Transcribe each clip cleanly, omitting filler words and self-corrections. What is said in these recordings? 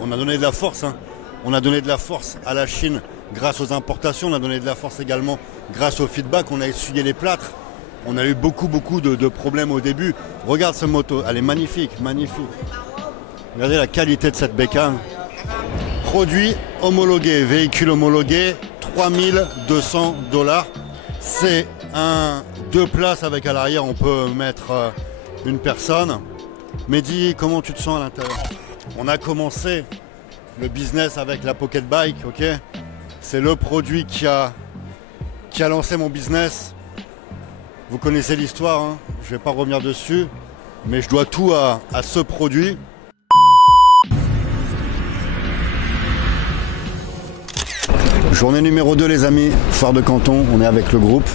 On a donné de la force, hein. On a donné de la force à la Chine grâce aux importations. On a donné de la force également grâce au feedback. On a essuyé les plâtres. On a eu beaucoup de problèmes au début. Regarde ce moto, elle est magnifique, magnifique. Regardez la qualité de cette bécane. Produit homologué, véhicule homologué, 3200 $. C'est un 2 places avec à l'arrière, on peut mettre une personne. Mehdi, comment tu te sens à l'intérieur? On a commencé le business avec la Pocket Bike, ok? C'est le produit qui a lancé mon business. Vous connaissez l'histoire, hein, je ne vais pas revenir dessus, mais je dois tout à ce produit. Journée numéro 2 les amis, foire de Canton, on est avec le groupe.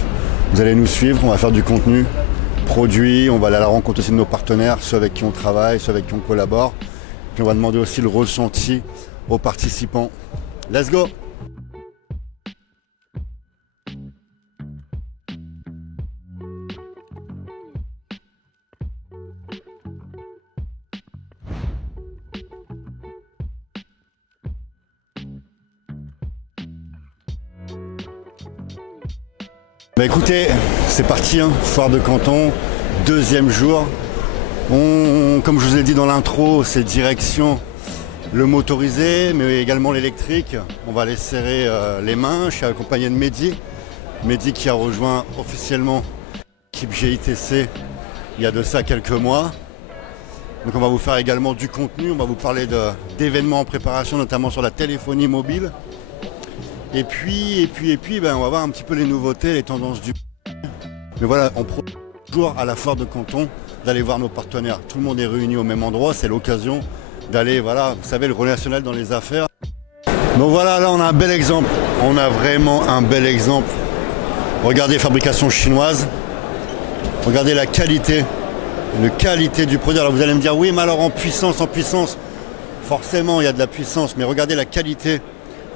Vous allez nous suivre, on va faire du contenu, produit, on va aller à la rencontre aussi de nos partenaires, ceux avec qui on travaille, ceux avec qui on collabore. Puis on va demander aussi le ressenti aux participants. Let's go! Bah écoutez, c'est parti, hein, foire de Canton, deuxième jour. Comme je vous ai dit dans l'intro, c'est direction le motorisé, mais également l'électrique. On va aller serrer les mains. Je suis accompagné de Mehdi. Mehdi qui a rejoint officiellement l'équipe GITC il y a de ça quelques mois. Donc on va vous faire également du contenu, on va vous parler d'événements en préparation, notamment sur la téléphonie mobile. Et puis, ben, on va voir un petit peu les nouveautés, les tendances du... Mais voilà, on propose toujours à la foire de Canton d'aller voir nos partenaires. Tout le monde est réuni au même endroit, c'est l'occasion d'aller, voilà, vous savez, le relationnel dans les affaires. Donc voilà, là on a un bel exemple. On a vraiment un bel exemple. Regardez, fabrication chinoise. Regardez la qualité du produit. Alors vous allez me dire, oui, mais alors en puissance, forcément il y a de la puissance, mais regardez la qualité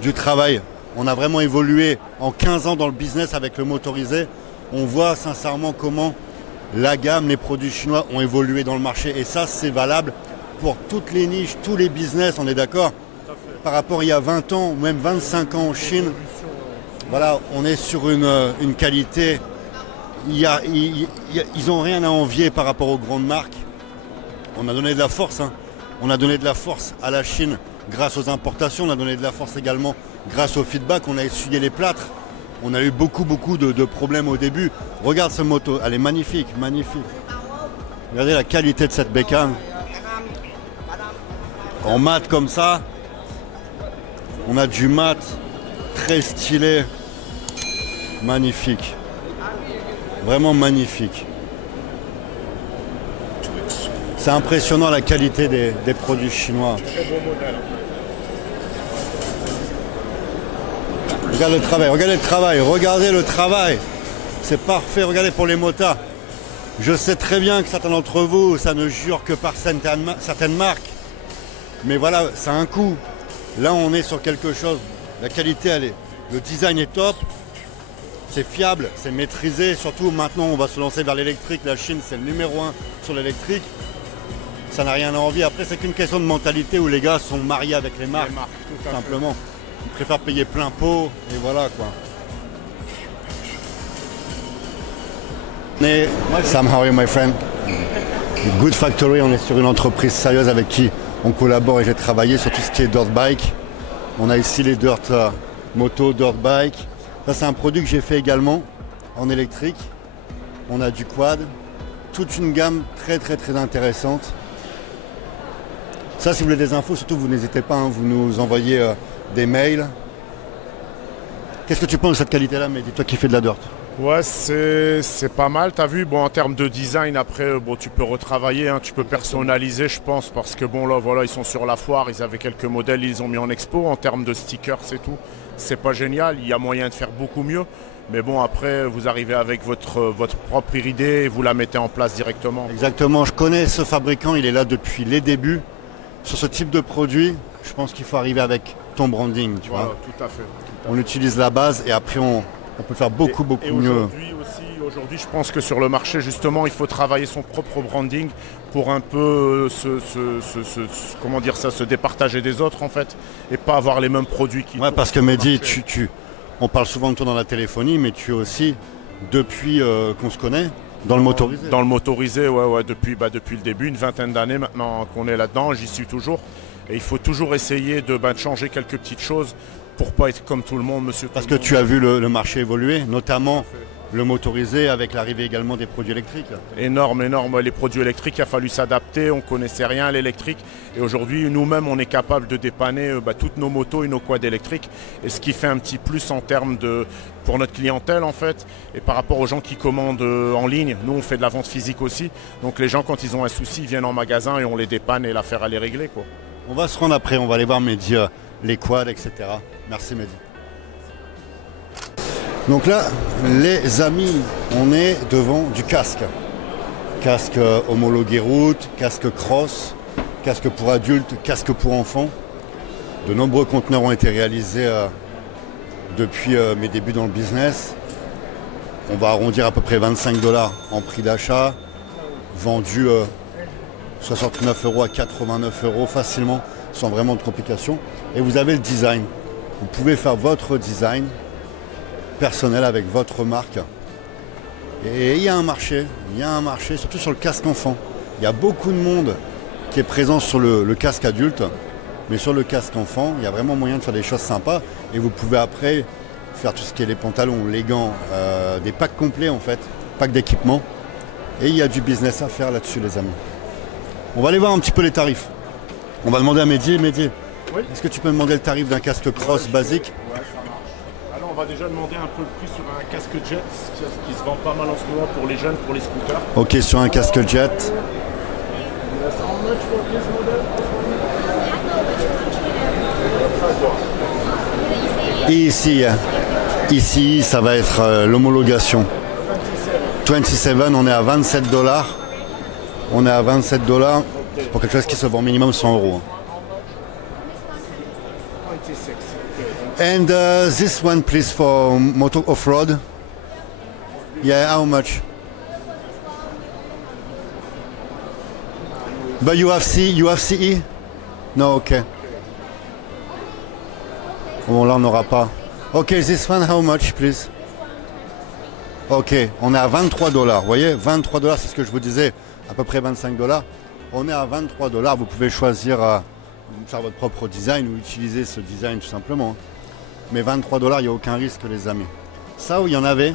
du travail. On a vraiment évolué en 15 ans dans le business avec le motorisé. On voit sincèrement comment la gamme, les produits chinois ont évolué dans le marché. Et ça, c'est valable pour toutes les niches, tous les business, on est d'accord? Par rapport à il y a 20 ans, ou même 25 ans en Chine, voilà, on est sur une qualité. Ils n'ont rien à envier par rapport aux grandes marques. On a donné de la force, hein. On a donné de la force à la Chine grâce aux importations. On a donné de la force également grâce au feedback. On a essuyé les plâtres. On a eu beaucoup de problèmes au début. Regarde ce moto, elle est magnifique, magnifique. Regardez la qualité de cette bécane. En mat comme ça. On a du mat très stylé. Magnifique. Vraiment magnifique. C'est impressionnant la qualité des produits chinois. Très beau modèle. Regardez le travail. C'est parfait, regardez pour les motards. Je sais très bien que certains d'entre vous, ça ne jure que par certaines marques. Mais voilà, ça a un coût. Là, on est sur quelque chose. La qualité, le design est top. C'est fiable, c'est maîtrisé. Surtout maintenant, on va se lancer vers l'électrique. La Chine, c'est le numéro 1 sur l'électrique. Ça n'a rien à envier. Après, c'est qu'une question de mentalité où les gars sont mariés avec les marques, tout simplement. Ils préfèrent payer plein pot et voilà quoi. Mais Sam, how are you, my friend? Good Factory, on est sur une entreprise sérieuse avec qui on collabore et j'ai travaillé sur tout ce qui est dirt bike. On a ici les dirt moto, dirt bike. Ça, c'est un produit que j'ai fait également en électrique. On a du quad, toute une gamme très intéressante. Ça, si vous voulez des infos, surtout vous n'hésitez pas, hein, vous nous envoyez des mails. Qu'est-ce que tu penses de cette qualité-là, mais dis-toi qui fait de la dirt? Ouais, c'est pas mal. T'as vu, bon, en termes de design, après, bon, tu peux retravailler, hein, tu peux personnaliser, je pense, parce que bon, là, voilà, ils sont sur la foire, ils avaient quelques modèles, ils ont mis en expo. En termes de stickers, c'est tout. C'est pas génial, il y a moyen de faire beaucoup mieux. Mais bon, après, vous arrivez avec votre propre idée et vous la mettez en place directement. Exactement, je connais ce fabricant, il est là depuis les débuts. Sur ce type de produit, je pense qu'il faut arriver avec ton branding, tu vois. Tout à fait. On utilise la base et après on peut faire beaucoup et mieux. Aujourd'hui aussi, aujourd'hui, je pense que sur le marché, justement, il faut travailler son propre branding pour un peu comment dire ça, se départager des autres, en fait, et pas avoir les mêmes produits qui... Ouais, parce que Mehdi, on parle souvent de toi dans la téléphonie, mais tu es aussi, depuis qu'on se connaît, dans le motorisé. Dans le motorisé, ouais, depuis le début, une vingtaine d'années maintenant qu'on est là-dedans, j'y suis toujours. Et il faut toujours essayer de changer quelques petites choses pour pas être comme tout le monde, monsieur. Parce que tu as vu le marché évoluer, notamment le motorisé avec l'arrivée également des produits électriques. Énorme. Les produits électriques, il a fallu s'adapter, on ne connaissait rien à l'électrique. Et aujourd'hui, nous-mêmes, on est capable de dépanner toutes nos motos et nos quads électriques. Et ce qui fait un petit plus en termes pour notre clientèle, en fait. Et par rapport aux gens qui commandent en ligne, nous, on fait de la vente physique aussi. Donc les gens, quand ils ont un souci, ils viennent en magasin et on les dépanne et l'affaire, elle est réglée, quoi. On va se rendre après, on va aller voir Mehdi, les quads, etc. Merci Mehdi. Donc là, les amis, on est devant du casque. Casque homologué route, casque cross, casque pour adultes, casque pour enfants. De nombreux conteneurs ont été réalisés depuis mes débuts dans le business. On va arrondir à peu près 25 $ en prix d'achat, vendu 69 € à 89 € facilement, sans vraiment de complications. Et vous avez le design. Vous pouvez faire votre design personnel avec votre marque. Et il y a un marché, surtout sur le casque enfant. Il y a beaucoup de monde qui est présent sur le casque adulte, mais sur le casque enfant, il y a vraiment moyen de faire des choses sympas. Et vous pouvez après faire tout ce qui est les pantalons, les gants, des packs complets en fait, packs d'équipement. Et il y a du business à faire là-dessus les amis. On va aller voir un petit peu les tarifs. On va demander à Mehdi. Mehdi, oui, est-ce que tu peux me demander le tarif d'un casque cross basique? Ouais, ça marche. Alors on va déjà demander un peu le prix sur un casque jet, qui se vend pas mal en ce moment pour les jeunes, pour les scooters. Ok, sur un casque jet. Et ici, ça va être l'homologation. 27, on est à 27 $. On est à 27 $ pour quelque chose qui se vend minimum 100 €. And this one, please, for moto off-road. Yeah, how much? But you have CE? No, okay. Bon, là, on n'aura pas. Ok, this one, how much, please? Ok, on est à 23 $. Vous voyez, 23 $, c'est ce que je vous disais, à peu près 25 $. On est à 23 $. Vous pouvez choisir faire votre propre design ou utiliser ce design tout simplement. Mais 23 $, il n'y a aucun risque, les amis. Ça, où il y en avait,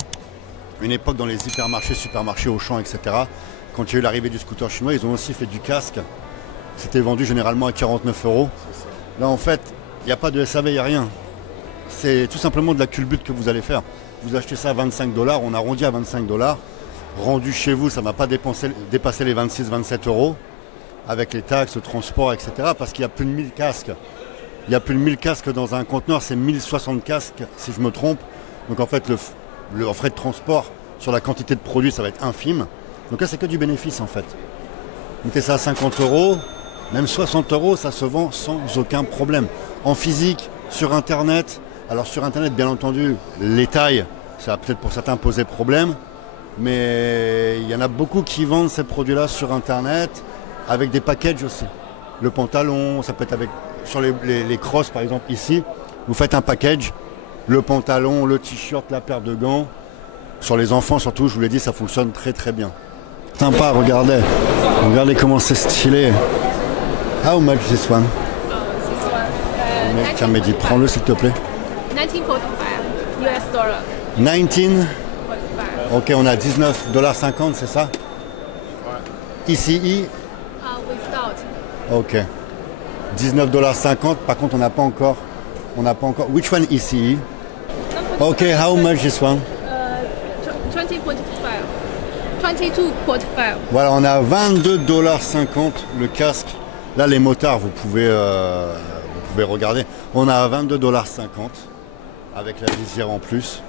une époque dans les hypermarchés, supermarchés, Auchan, etc. Quand il y a eu l'arrivée du scooter chinois, ils ont aussi fait du casque. C'était vendu généralement à 49 €. Là, en fait, il n'y a pas de SAV, il n'y a rien. C'est tout simplement de la culbute que vous allez faire. Vous achetez ça à 25 $, on arrondit à 25 $. Rendu chez vous, ça ne va pas dépasser les 26-27 € avec les taxes, le transport, etc. Parce qu'il y a plus de 1000 casques. Il y a plus de 1000 casques dans un conteneur, c'est 1060 casques si je me trompe. Donc en fait, le frais de transport sur la quantité de produits, ça va être infime. Donc là, c'est que du bénéfice en fait. Mettez ça à 50 €, même 60 €, ça se vend sans aucun problème. En physique, sur Internet. Alors sur Internet, bien entendu, les tailles, ça va peut-être pour certains poser problème. Mais il y en a beaucoup qui vendent ces produits-là sur Internet avec des packages aussi. Le pantalon, ça peut être avec sur les crosses par exemple ici. Vous faites un package, le pantalon, le t-shirt, la paire de gants. Sur les enfants surtout, je vous l'ai dit, ça fonctionne très très bien. Sympa, regardez. Regardez comment c'est stylé. How much this one? Tiens Mehdi, prends-le s'il te plaît. 19.45 US dollar. 19. 45. Ok, on a 19,50 $, c'est ça? ICI? Without. Ok. 19,50 $. Par contre, on n'a pas encore. Which one ICI? Ok, how much this one? 20.5. 22.5. Voilà, on a 22,50 $ le casque. Là, les motards, vous pouvez regarder. On a 22,50 $ avec la visière en plus.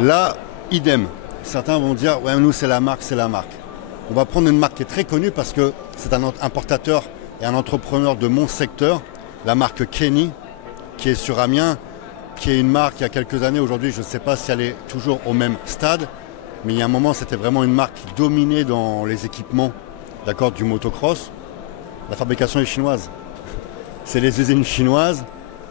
Là, idem. Certains vont dire, ouais, nous, c'est la marque, c'est la marque. On va prendre une marque qui est très connue parce que c'est un importateur et un entrepreneur de mon secteur, la marque Kenny, qui est sur Amiens, qui est une marque il y a quelques années. Aujourd'hui, je ne sais pas si elle est toujours au même stade, mais il y a un moment, c'était vraiment une marque qui dominait dans les équipements, d'accord, du motocross. La fabrication est chinoise. C'est les usines chinoises.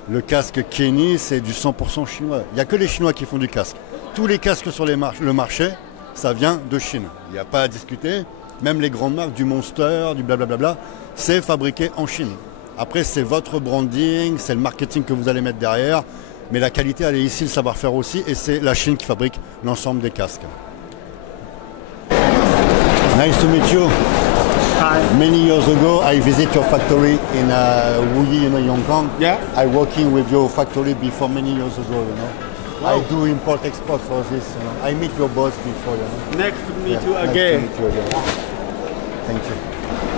Le casque Kenny, c'est du 100% chinois. Il n'y a que les Chinois qui font du casque. Tous les casques sur le marché, ça vient de Chine. Il n'y a pas à discuter. Même les grandes marques, du Monster, du blablabla, c'est fabriqué en Chine. Après, c'est votre branding, c'est le marketing que vous allez mettre derrière. Mais la qualité, elle est ici, le savoir-faire aussi. Et c'est la Chine qui fabrique l'ensemble des casques. Nice to meet you. Hi. Many years ago, I visit your factory in Wuyi, Hong Kong. Yeah. I working with your factory before many years ago, Wow. I do import-export for this. I meet your boss before, Next to meet Yeah, you nice again. to meet you again. Thank you.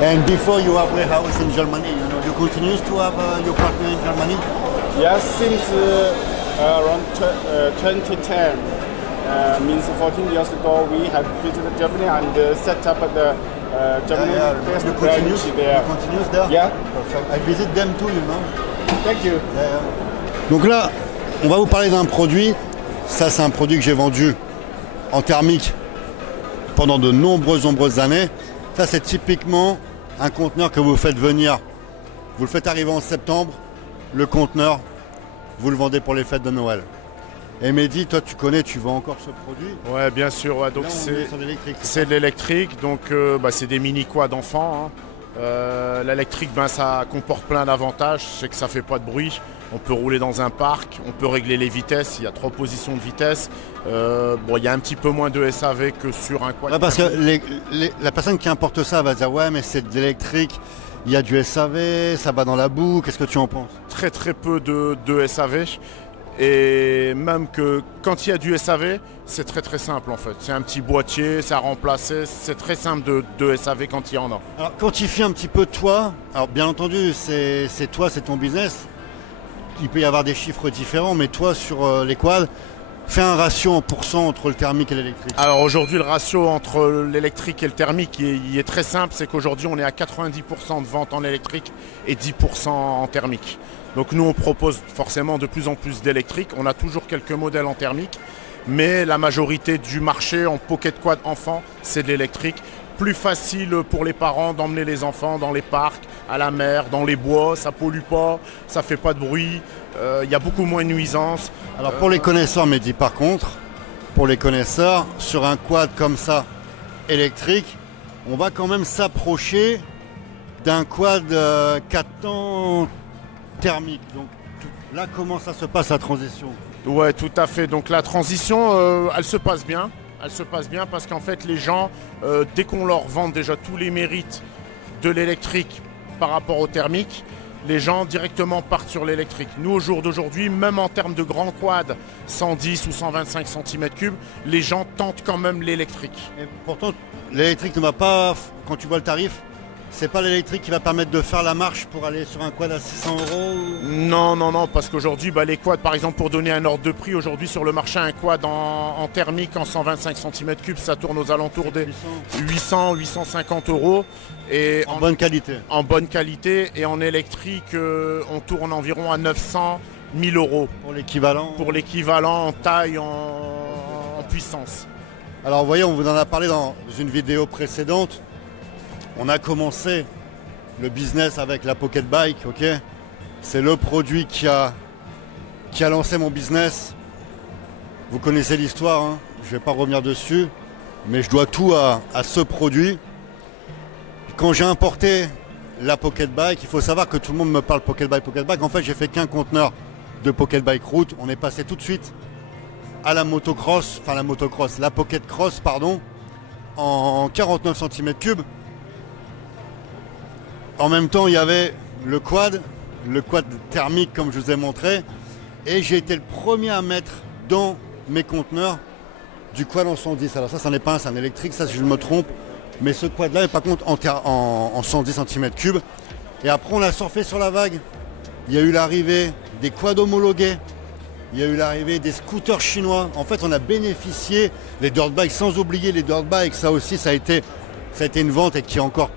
And before you have warehouse in Germany, you continue to have your partner in Germany? Yes, since around 2010, means 14 years ago, we have visited Germany and set up the Germany test You branch continue there. there? Yeah. Perfect. I visit them too, Thank you. Donc là, on va vous parler d'un produit. Ça, c'est un produit que j'ai vendu en thermique pendant de nombreuses années. Ça, c'est typiquement un conteneur que vous faites venir. Vous le faites arriver en septembre. Le conteneur, vous le vendez pour les fêtes de Noël. Et Mehdi, toi, tu connais, tu vends encore ce produit. Ouais, bien sûr. Ouais, donc Là, on est sur l'électrique. c'est de l'électrique. Donc, c'est des mini quads d'enfants. L'électrique, ça comporte plein d'avantages. C'est que ça fait pas de bruit. On peut rouler dans un parc. On peut régler les vitesses. Il y a 3 positions de vitesse. Il y a un petit peu moins de SAV que sur un quad. Ouais, parce que la personne qui importe ça va dire ouais, mais c'est de l'électrique. Il y a du SAV, ça va dans la boue. Qu'est-ce que tu en penses? Très peu de SAV. Et même que quand il y a du SAV, c'est très simple en fait. C'est un petit boîtier, c'est à remplacer. C'est très simple de SAV quand il y en a. Alors quantifie un petit peu toi. Alors bien entendu, c'est toi, c'est ton business. Il peut y avoir des chiffres différents, mais toi sur les quads, fais un ratio en pourcent entre le thermique et l'électrique. Alors aujourd'hui, le ratio entre l'électrique et le thermique, il est très simple. C'est qu'aujourd'hui, on est à 90% de vente en électrique et 10% en thermique. Donc nous, on propose forcément de plus en plus d'électrique. On a toujours quelques modèles en thermique, mais la majorité du marché en pocket quad enfant, c'est de l'électrique. Plus facile pour les parents d'emmener les enfants dans les parcs, à la mer, dans les bois. Ça pollue pas, ça fait pas de bruit. Il y a beaucoup moins de nuisances. Alors pour les connaisseurs, Mehdi, par contre, pour les connaisseurs, sur un quad comme ça, électrique, on va quand même s'approcher d'un quad 4 temps thermique. Donc là, comment ça se passe la transition? Ouais, tout à fait. Donc la transition, elle se passe bien. Elle se passe bien parce qu'en fait, les gens, dès qu'on leur vend déjà tous les mérites de l'électrique par rapport au thermique, les gens directement partent sur l'électrique. Nous, au jour d'aujourd'hui, même en termes de grands quads, 110 ou 125 cm3, les gens tentent quand même l'électrique. Et pourtant, l'électrique ne va pas, quand tu vois le tarif, c'est pas l'électrique qui va permettre de faire la marche pour aller sur un quad à 600 €? Non, parce qu'aujourd'hui, les quads, par exemple, pour donner un ordre de prix, aujourd'hui sur le marché, un quad en thermique en 125 cm3, ça tourne aux alentours des 800-850 €. Et En bonne qualité. En bonne qualité. Et en électrique, on tourne environ à 900-1000 €. Pour l'équivalent. Pour l'équivalent en taille, en puissance. Alors vous voyez, on vous en a parlé dans une vidéo précédente. On a commencé le business avec la Pocket Bike, ok? C'est le produit qui a lancé mon business. Vous connaissez l'histoire, hein? Je ne vais pas revenir dessus, mais je dois tout à ce produit. Quand j'ai importé la Pocket Bike, il faut savoir que tout le monde me parle Pocket Bike. En fait, j'ai fait qu'un conteneur de Pocket Bike route. On est passé tout de suite à la la Pocket Cross, pardon, en 49 cm3. En même temps, il y avait le quad thermique comme je vous ai montré. Et j'ai été le premier à mettre dans mes conteneurs du quad en 110. Alors ça n'est pas c'est un électrique, ça si je me trompe. Mais ce quad-là est par contre en 110 cm3. Et après, on a surfé sur la vague. Il y a eu l'arrivée des quads homologués. Il y a eu l'arrivée des scooters chinois. En fait, on a bénéficié les dirt bikes, sans oublier les dirt bikes. Ça aussi, ça a été une vente et qui est encore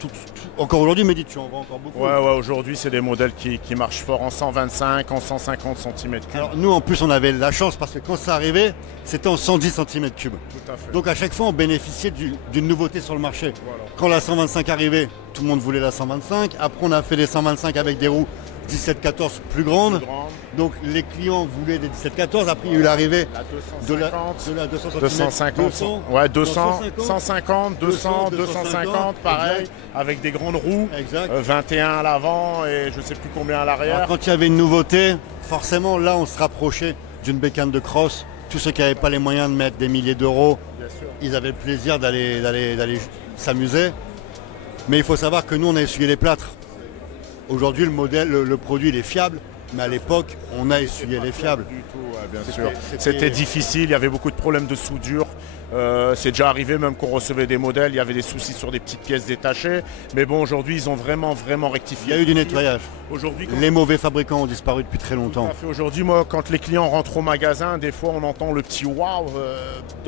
Encore aujourd'hui, Mehdi, tu en vends encore beaucoup. Ouais, aujourd'hui, c'est des modèles qui marchent fort en 125, en 150 cm3. Alors nous, en plus, on avait la chance parce que quand ça arrivait, c'était en 110 cm3. Tout à fait. Donc à chaque fois, on bénéficiait d'une nouveauté sur le marché. Voilà. Quand la 125 arrivait, tout le monde voulait la 125. Après, on a fait des 125 avec des roues 17-14 plus grandes. Donc les clients voulaient des 17-14. Après, il y a eu l'arrivée de la 200 cm. 250, ouais, 200, 150, 200, 250, pareil, exact. avec des grandes roues, Exact. 21 à l'avant et je sais plus combien à l'arrière. Alors, quand il y avait une nouveauté, forcément, là, on se rapprochait d'une bécane de cross. Tous ceux qui n'avaient pas les moyens de mettre des milliers d'euros, Bien sûr. ils avaient le plaisir d'aller s'amuser. Mais il faut savoir que nous, on a essuyé les plâtres. Aujourd'hui, le modèle, le produit, il est fiable. Mais à l'époque, on a essuyé les fiables. Du tout, ouais, bien C'était- sûr. C'était difficile, il y avait beaucoup de problèmes de soudure. C'est déjà arrivé même qu'on recevait des modèles, il y avait des soucis sur des petites pièces détachées. Mais bon, aujourd'hui, ils ont vraiment Il rectifié. y a eu du nettoyage. Aujourd'hui, quand- Les mauvais fabricants ont disparu depuis très longtemps. Tout à fait. Aujourd'hui, moi, quand les clients rentrent au magasin, des fois, on entend le petit waouh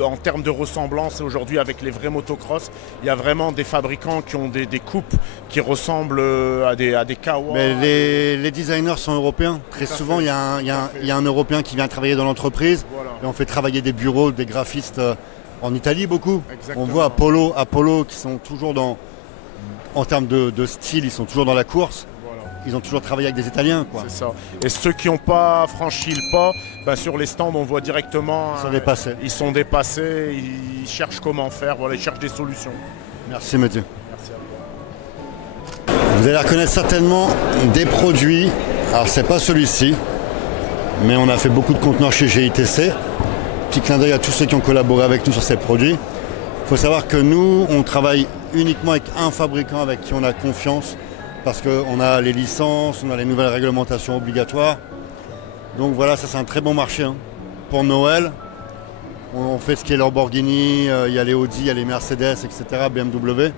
en termes de ressemblance. Et aujourd'hui, avec les vrais motocross, il y a vraiment des fabricants qui ont des coupes qui ressemblent à des Kawa. Mais les designers sont européens. Très Tout à souvent, fait. il y a un Européen qui vient travailler dans l'entreprise. Voilà. Et on fait travailler des bureaux, des graphistes en Italie beaucoup. Exactement. On voit Apollo qui sont toujours en termes de style, ils sont toujours dans la course. Voilà. Ils ont toujours travaillé avec des Italiens, quoi. C'est ça. Et ceux qui n'ont pas franchi le pas, ben, sur les stands, on voit directement. Ils sont dépassés. Ils sont dépassés, ils cherchent comment faire, voilà, ils cherchent des solutions. Merci, Mathieu. Merci à vous. Vous allez reconnaître certainement des produits. Alors, c'est pas celui-ci, mais on a fait beaucoup de conteneurs chez GITC. Petit clin d'œil à tous ceux qui ont collaboré avec nous sur ces produits. Il faut savoir que nous, on travaille uniquement avec un fabricant avec qui on a confiance parce qu'on a les licences, on a les nouvelles réglementations obligatoires. Donc voilà, ça c'est un très bon marché hein. Pour Noël. On fait ce qui est Lamborghini, il y a les Audi, il y a les Mercedes, etc., BMW.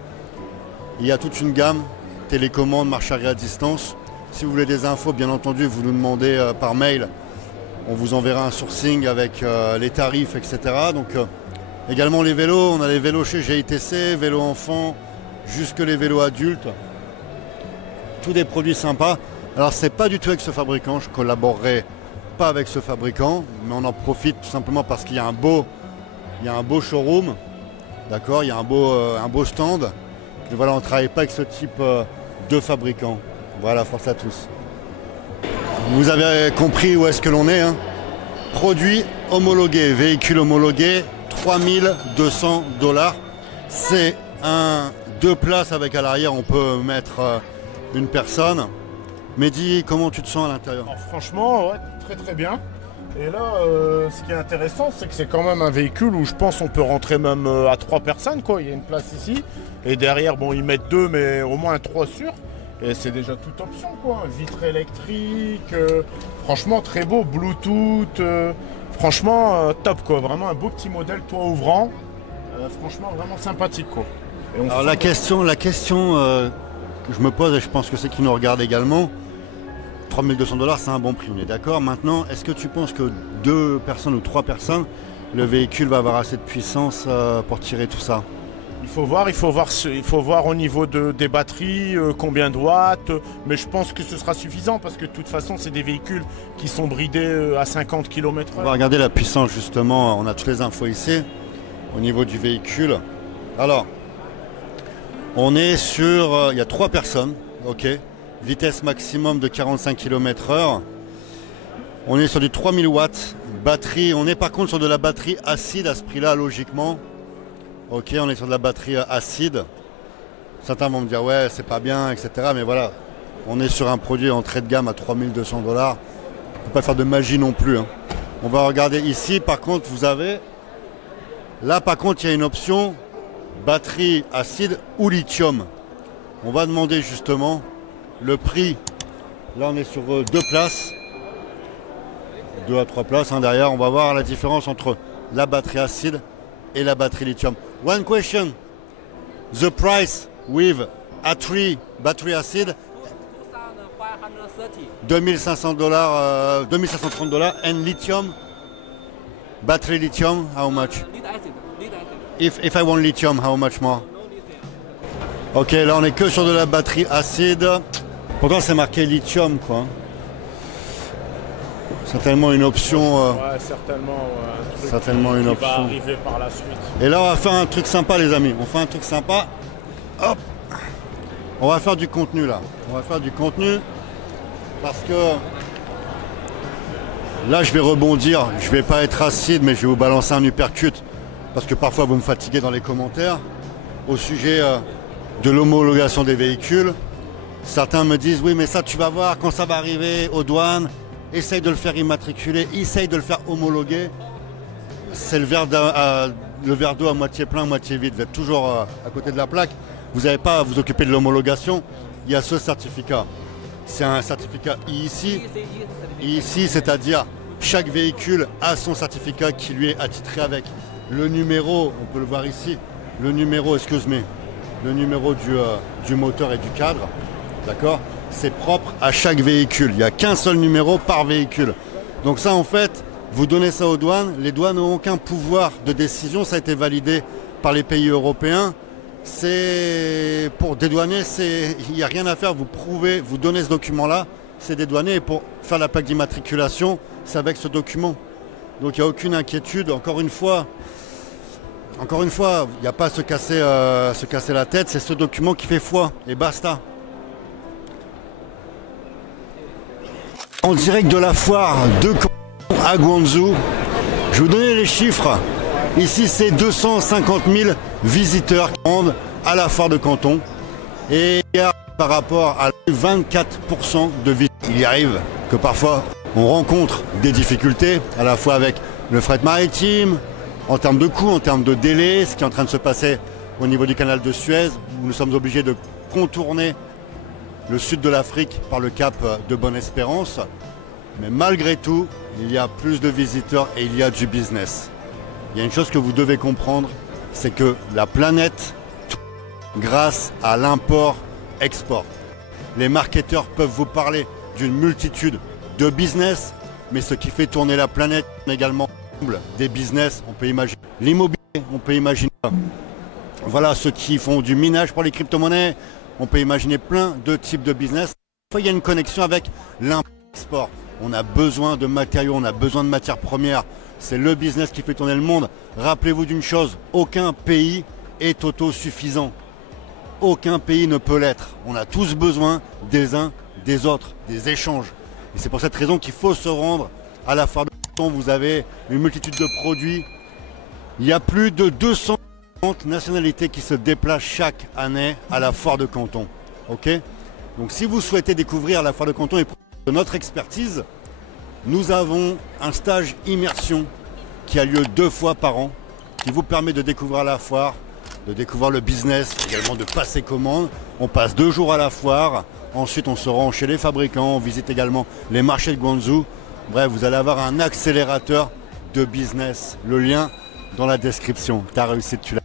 Il y a toute une gamme, télécommande, marche arrêt à distance. Si vous voulez des infos, bien entendu, vous nous demandez par mail. On vous enverra un sourcing avec les tarifs, etc. Donc également les vélos, on a les vélos chez GITC, vélos enfants, jusque les vélos adultes. Tous des produits sympas. Alors c'est pas du tout avec ce fabricant, je collaborerai pas avec ce fabricant, mais on en profite tout simplement parce qu'il y a un beau showroom, d'accord, il y a un beau stand. Et voilà, on ne travaille pas avec ce type de fabricant. Voilà, force à tous. Vous avez compris où est-ce que l'on est. Hein. Produit homologué, véhicule homologué, 3200 $. C'est un 2 places avec à l'arrière, on peut mettre une personne. Mehdi, comment tu te sens à l'intérieur? Alors, franchement, ouais, très très bien. Et là, ce qui est intéressant, c'est que c'est quand même un véhicule où je pense on peut rentrer même à 3 personnes, quoi. Il y a une place ici. Et derrière, bon, ils mettent 2, mais au moins 3 sur. Et c'est déjà toute option, quoi. Vitre électrique, franchement très beau, Bluetooth, franchement top, quoi. Vraiment un beau petit modèle, toit ouvrant. Franchement, vraiment sympathique, quoi. Et on Alors sent la question que je me pose, et je pense que c'est qui nous regarde également, 3200 $, c'est un bon prix, on est d'accord. Maintenant, est-ce que tu penses que 2 personnes ou 3 personnes, le véhicule va avoir assez de puissance pour tirer tout ça? Il faut voir au niveau des batteries, combien de watts, mais je pense que ce sera suffisant parce que de toute façon, c'est des véhicules qui sont bridés à 50 km/h. On va regarder la puissance justement, on a toutes les infos ici, au niveau du véhicule. Alors, on est sur, il y a 3 personnes, ok, vitesse maximum de 45 km/h. On est sur du 3000 watts, batterie, on est par contre sur de la batterie acide à ce prix-là, logiquement. Ok, on est sur de la batterie acide. Certains vont me dire ouais, c'est pas bien, etc. Mais voilà, on est sur un produit entrée de gamme à 3200 $. On ne peut pas faire de magie non plus. Hein. On va regarder ici, par contre, vous avez... Là, par contre, il y a une option batterie acide ou lithium. On va demander justement le prix. Là, on est sur 2 places. 2 à 3 places. Hein, derrière, on va voir la différence entre la batterie acide et la batterie lithium. One question. The price with A3 battery acid, 2500 $, 2530 $, and lithium, battery lithium, how much? If I want lithium, how much more? Ok, là on est que sur de la batterie acide. Pourtant c'est marqué lithium quoi. Certainement une option. Ouais, certainement. Un truc certainement une qui option. va arriver par la suite. Et là on va faire un truc sympa les amis. On fait un truc sympa. Hop. On va faire du contenu là. On va faire du contenu. Parce que là je vais rebondir. Je vais pas être acide mais je vais vous balancer un uppercut. Parce que parfois vous me fatiguez dans les commentaires. Au sujet de l'homologation des véhicules. Certains me disent oui mais ça tu vas voir quand ça va arriver aux douanes. Essaye de le faire immatriculer, essaye de le faire homologuer. C'est le verre d'eau à moitié plein, à moitié vide. Vous êtes toujours à côté de la plaque. Vous n'avez pas à vous occuper de l'homologation. Il y a ce certificat. C'est un certificat IEC. IEC, c'est-à-dire chaque véhicule a son certificat qui lui est attitré avec le numéro, on peut le voir ici, le numéro, le numéro du moteur et du cadre. D'accord ? C'est propre à chaque véhicule. Il n'y a qu'un seul numéro par véhicule. Donc ça, en fait, vous donnez ça aux douanes. Les douanes n'ont aucun pouvoir de décision. Ça a été validé par les pays européens. C'est pour dédouaner, il n'y a rien à faire. Vous prouvez, vous donnez ce document-là, c'est dédouané. Et pour faire la plaque d'immatriculation, c'est avec ce document. Donc il n'y a aucune inquiétude. Encore une fois, il n'y a pas à se casser la tête. C'est ce document qui fait foi. Et basta. En direct de la foire de Canton à Guangzhou. Je vais vous donner les chiffres. Ici, c'est 250 000 visiteurs qui rendent à la foire de Canton. Et par rapport à 24% de visiteurs, il arrive que parfois on rencontre des difficultés, à la fois avec le fret maritime, en termes de coûts, en termes de délai, ce qui est en train de se passer au niveau du canal de Suez, où nous sommes obligés de contourner le sud de l'Afrique par le cap de Bonne-Espérance. Mais malgré tout, il y a plus de visiteurs et il y a du business. Il y a une chose que vous devez comprendre, c'est que la planète, grâce à l'import-export. Les marketeurs peuvent vous parler d'une multitude de business, mais ce qui fait tourner la planète également des business, on peut imaginer l'immobilier, on peut imaginer voilà ceux qui font du minage pour les crypto-monnaies. On peut imaginer plein de types de business. Il y a une connexion avec l'import-export. On a besoin de matériaux, on a besoin de matières premières. C'est le business qui fait tourner le monde. Rappelez-vous d'une chose, aucun pays est autosuffisant. Aucun pays ne peut l'être. On a tous besoin des uns des autres, des échanges. Et c'est pour cette raison qu'il faut se rendre à la foire de Canton. Vous avez une multitude de produits. Il y a plus de 200 nationalités qui se déplacent chaque année à la foire de Canton. Ok ? Donc si vous souhaitez découvrir la foire de Canton et de notre expertise, nous avons un stage immersion qui a lieu 2 fois par an, qui vous permet de découvrir la foire, de découvrir le business, également de passer commande. On passe 2 jours à la foire, ensuite on se rend chez les fabricants, on visite également les marchés de Guangzhou. Bref, vous allez avoir un accélérateur de business. Le lien dans la description. T'as réussi, tu l'as.